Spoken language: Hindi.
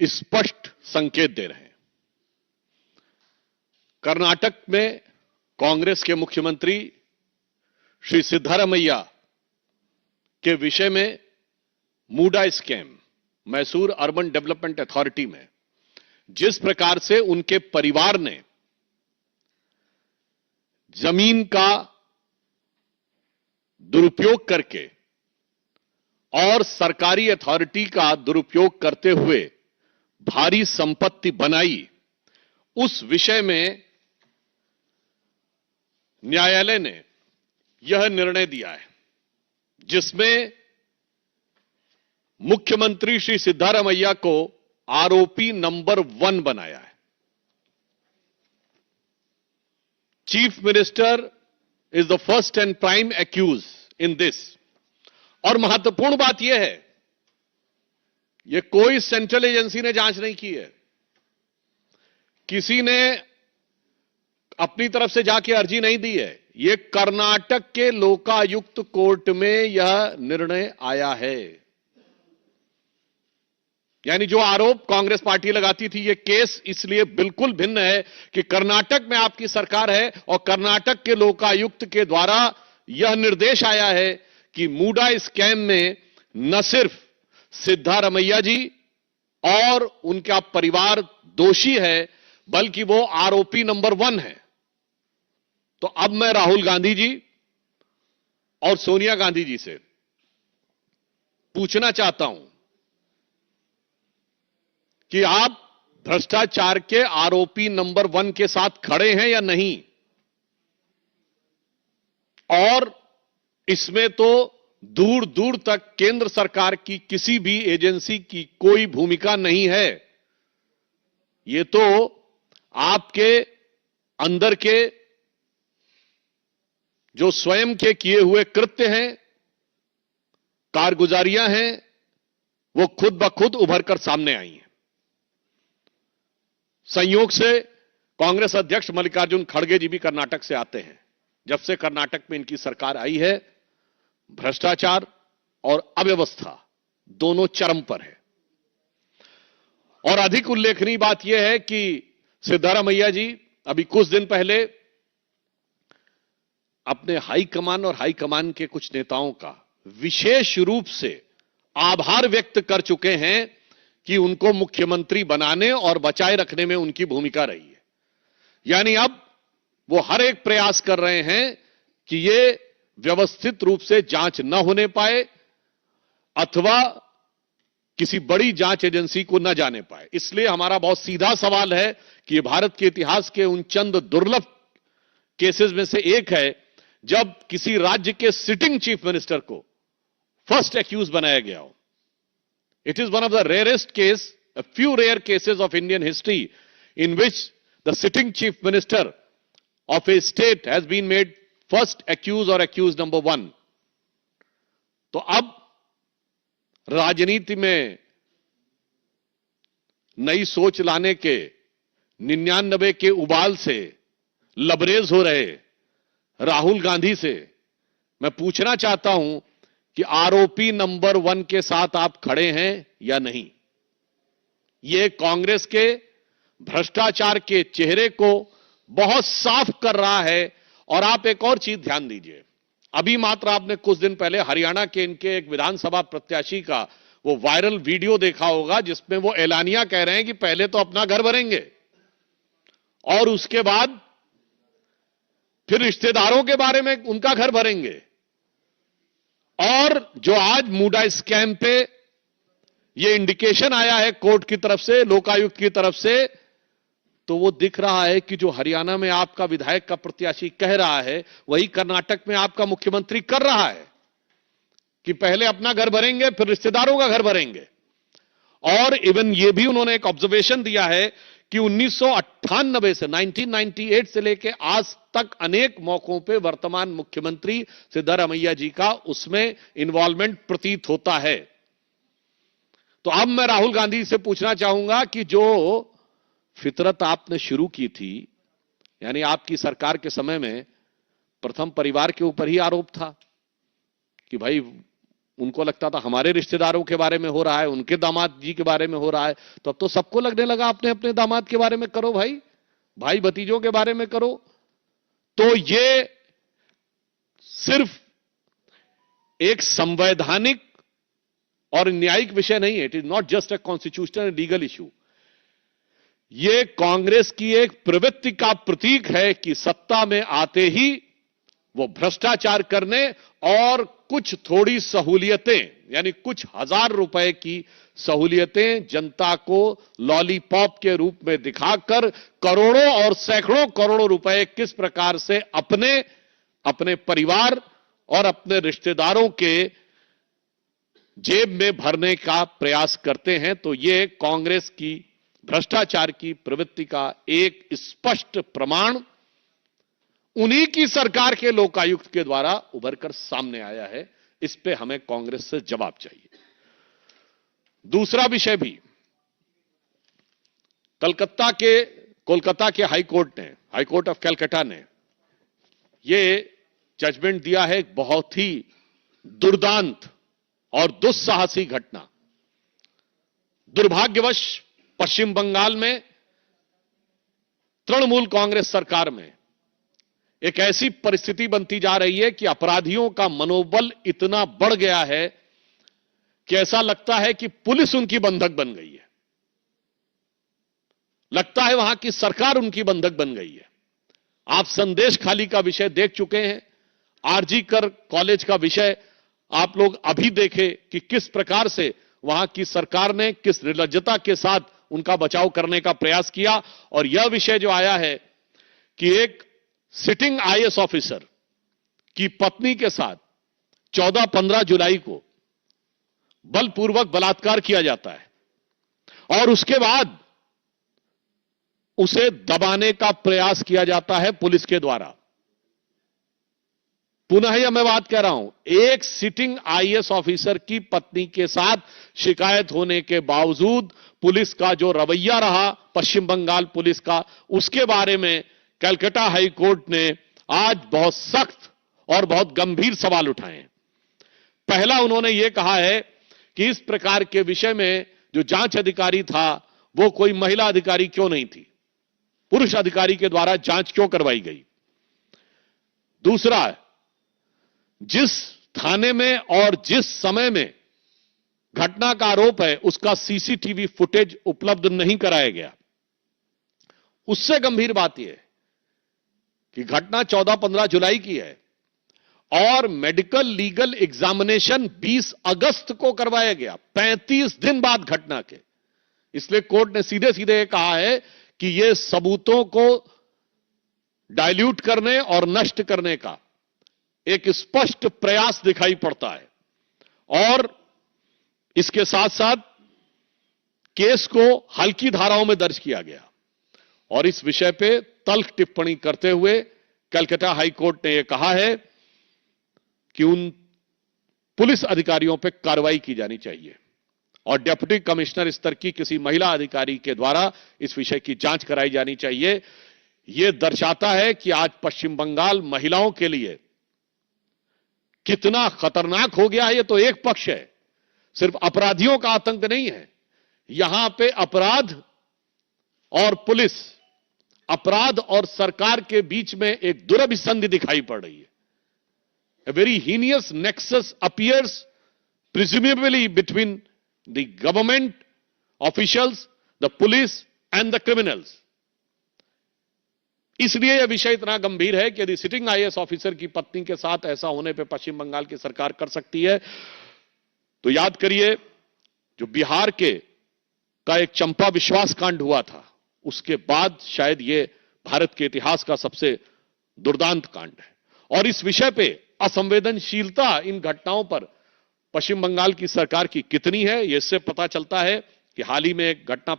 स्पष्ट संकेत दे रहे हैं। कर्नाटक में कांग्रेस के मुख्यमंत्री श्री सिद्धारमैया के विषय में MUDA scam, Mysore urban development authority में जिस प्रकार से उनके परिवार ने जमीन का दुरुपयोग करके और सरकारी अथॉरिटी का दुरुपयोग करते हुए भारी संपत्ति बनाई, उस विषय में न्यायालय ने यह निर्णय दिया है, जिसमें मुख्यमंत्री श्री सिद्धारमैया को आरोपी नंबर 1 बनाया है। Chief minister is the first and prime accused in this. और महत्वपूर्ण बात यह है, यह कोई सेंट्रल एजेंसी ने जांच नहीं की है, किसी ने अपनी तरफ से जाके अर्जी नहीं दी है, यह कर्नाटक के लोकायुक्त कोर्ट में यह निर्णय आया है। यानी जो आरोप कांग्रेस पार्टी लगाती थी, यह केस इसलिए बिल्कुल भिन्न है कि कर्नाटक में आपकी सरकार है और कर्नाटक के लोकायुक्त के द्वारा यह निर्देश आया है कि मूडा स्कैम में न सिर्फ सिद्धारमैया जी और उनका परिवार दोषी है, बल्कि वो आरोपी नंबर 1 है। तो अब मैं राहुल गांधी जी और सोनिया गांधी जी से पूछना चाहता हूं कि आप भ्रष्टाचार के आरोपी नंबर 1 के साथ खड़े हैं या नहीं। और इसमें तो दूर दूर तक केंद्र सरकार की किसी भी एजेंसी की कोई भूमिका नहीं है। ये तो आपके अंदर के जो स्वयं के किए हुए कृत्य हैं, कारगुजारियां हैं, वो खुद ब खुद उभर कर सामने आई हैं। संयोग से कांग्रेस अध्यक्ष मल्लिकार्जुन खड़गे जी भी कर्नाटक से आते हैं। जब से कर्नाटक में इनकी सरकार आई है, भ्रष्टाचार और अव्यवस्था दोनों चरम पर है। और अधिक उल्लेखनीय बात यह है कि सिद्धारमैया जी अभी कुछ दिन पहले अपने हाईकमान और हाईकमान के कुछ नेताओं का विशेष रूप से आभार व्यक्त कर चुके हैं कि उनको मुख्यमंत्री बनाने और बचाए रखने में उनकी भूमिका रही है। यानी अब वो हर एक प्रयास कर रहे हैं कि ये व्यवस्थित रूप से जांच न होने पाए अथवा किसी बड़ी जांच एजेंसी को न जाने पाए। इसलिए हमारा बहुत सीधा सवाल है कि भारत के इतिहास के उन चंद दुर्लभ केसेस में से एक है जब किसी राज्य के सिटिंग चीफ मिनिस्टर को फर्स्ट एक्यूज बनाया गया हो। It is one of the rarest case, a few rare cases of Indian history in which the sitting chief minister of a state has been made first accused or accused number 1. तो अब राजनीति में नई सोच लाने के 99 के उबाल से लबरेज हो रहे राहुल गांधी से मैं पूछना चाहता हूं कि आरोपी नंबर 1 के साथ आप खड़े हैं या नहीं। यह कांग्रेस के भ्रष्टाचार के चेहरे को बहुत साफ कर रहा है। और आप एक और चीज ध्यान दीजिए, अभी मात्र आपने कुछ दिन पहले हरियाणा के इनके एक विधानसभा प्रत्याशी का वो वायरल वीडियो देखा होगा, जिसमें वो एलानिया कह रहे हैं कि पहले तो अपना घर भरेंगे और उसके बाद फिर रिश्तेदारों के बारे में उनका घर भरेंगे। और जो आज मूडा स्कैम पे ये इंडिकेशन आया है कोर्ट की तरफ से, लोकायुक्त की तरफ से, तो वो दिख रहा है कि जो हरियाणा में आपका विधायक का प्रत्याशी कह रहा है, वही कर्नाटक में आपका मुख्यमंत्री कर रहा है कि पहले अपना घर भरेंगे फिर रिश्तेदारों का घर भरेंगे। और इवन ये भी उन्होंने एक ऑब्जर्वेशन दिया है कि 1998 से 1998 से लेकर आज तक अनेक मौकों पे वर्तमान मुख्यमंत्री सिद्धारमैया जी का उसमें इन्वॉल्वमेंट प्रतीत होता है। तो अब मैं राहुल गांधी से पूछना चाहूंगा कि जो फितरत आपने शुरू की थी, यानी आपकी सरकार के समय में प्रथम परिवार के ऊपर ही आरोप था कि भाई उनको लगता था हमारे रिश्तेदारों के बारे में हो रहा है, उनके दामाद जी के बारे में हो रहा है, तो अब तो सबको लगने लगा अपने अपने दामाद के बारे में करो भाई, भाई भतीजों के बारे में करो। तो ये सिर्फ एक संवैधानिक और न्यायिक विषय नहीं है, it is not just a constitutional legal issue. ये कांग्रेस की एक प्रवृत्ति का प्रतीक है कि सत्ता में आते ही वो भ्रष्टाचार करने और कुछ थोड़ी सहूलियतें, यानी कुछ हजार रुपए की सहूलियतें जनता को लॉलीपॉप के रूप में दिखाकर करोड़ों और सैकड़ों करोड़ों रुपए किस प्रकार से अपने अपने परिवार और अपने रिश्तेदारों के जेब में भरने का प्रयास करते हैं। तो ये कांग्रेस की भ्रष्टाचार की प्रवृत्ति का एक स्पष्ट प्रमाण उन्हीं की सरकार के लोकायुक्त के द्वारा उभरकर सामने आया है। इस पे हमें कांग्रेस से जवाब चाहिए। दूसरा विषय भी, कोलकाता के हाई कोर्ट ऑफ कलकत्ता ने यह जजमेंट दिया है, एक बहुत ही दुर्दांत और दुस्साहसी घटना। दुर्भाग्यवश पश्चिम बंगाल में तृणमूल कांग्रेस सरकार में एक ऐसी परिस्थिति बनती जा रही है कि अपराधियों का मनोबल इतना बढ़ गया है कि ऐसा लगता है कि पुलिस उनकी बंधक बन गई है, लगता है वहां की सरकार उनकी बंधक बन गई है। आप संदेश खाली का विषय देख चुके हैं, आरजी कर कॉलेज का विषय आप लोग अभी देखे कि किस प्रकार से वहां की सरकार ने किस निर्लज्जता के साथ उनका बचाव करने का प्रयास किया। और यह विषय जो आया है कि एक सिटिंग आईएएस ऑफिसर की पत्नी के साथ 14-15 जुलाई को बलपूर्वक बलात्कार किया जाता है और उसके बाद उसे दबाने का प्रयास किया जाता है पुलिस के द्वारा। पुनः यह मैं बात कह रहा हूं, एक सिटिंग आईएएस ऑफिसर की पत्नी के साथ शिकायत होने के बावजूद पुलिस का जो रवैया रहा, पश्चिम बंगाल पुलिस का, उसके बारे में कलकत्ता हाई कोर्ट ने आज बहुत सख्त और बहुत गंभीर सवाल उठाए हैं। पहला, उन्होंने यह कहा है कि इस प्रकार के विषय में जो जांच अधिकारी था वो कोई महिला अधिकारी क्यों नहीं थी, पुरुष अधिकारी के द्वारा जांच क्यों करवाई गई। दूसरा, जिस थाने में और जिस समय में घटना का आरोप है उसका सीसीटीवी फुटेज उपलब्ध नहीं कराया गया। उससे गंभीर बात यह है कि घटना 14-15 जुलाई की है और मेडिकल लीगल एग्जामिनेशन 20 अगस्त को करवाया गया, 35 दिन बाद घटना के। इसलिए कोर्ट ने सीधे सीधे कहा है कि यह सबूतों को डाइल्यूट करने और नष्ट करने का एक स्पष्ट प्रयास दिखाई पड़ता है। और इसके साथ साथ केस को हल्की धाराओं में दर्ज किया गया और इस विषय पे तल्ख टिप्पणी करते हुए कलकत्ता हाई कोर्ट ने यह कहा है कि उन पुलिस अधिकारियों पे कार्रवाई की जानी चाहिए और डिप्टी कमिश्नर स्तर की किसी महिला अधिकारी के द्वारा इस विषय की जांच कराई जानी चाहिए। यह दर्शाता है कि आज पश्चिम बंगाल महिलाओं के लिए कितना खतरनाक हो गया है। यह तो एक पक्ष है, सिर्फ अपराधियों का आतंक नहीं है, यहां पे अपराध और पुलिस, अपराध और सरकार के बीच में एक दुरभिसंधि दिखाई पड़ रही है। A very heinous nexus appears presumably between the government officials, the police and the criminals. इसलिए यह विषय इतना गंभीर है कि यदि सिटिंग आईएएस ऑफिसर की पत्नी के साथ ऐसा होने पे पश्चिम बंगाल की सरकार कर सकती है, तो याद करिए जो बिहार का एक चंपा विश्वास कांड हुआ था, उसके बाद शायद यह भारत के इतिहास का सबसे दुर्दांत कांड है। और इस विषय पे असंवेदनशीलता इन घटनाओं पर पश्चिम बंगाल की सरकार की कितनी है, इससे पता चलता है कि हाल ही में एक घटना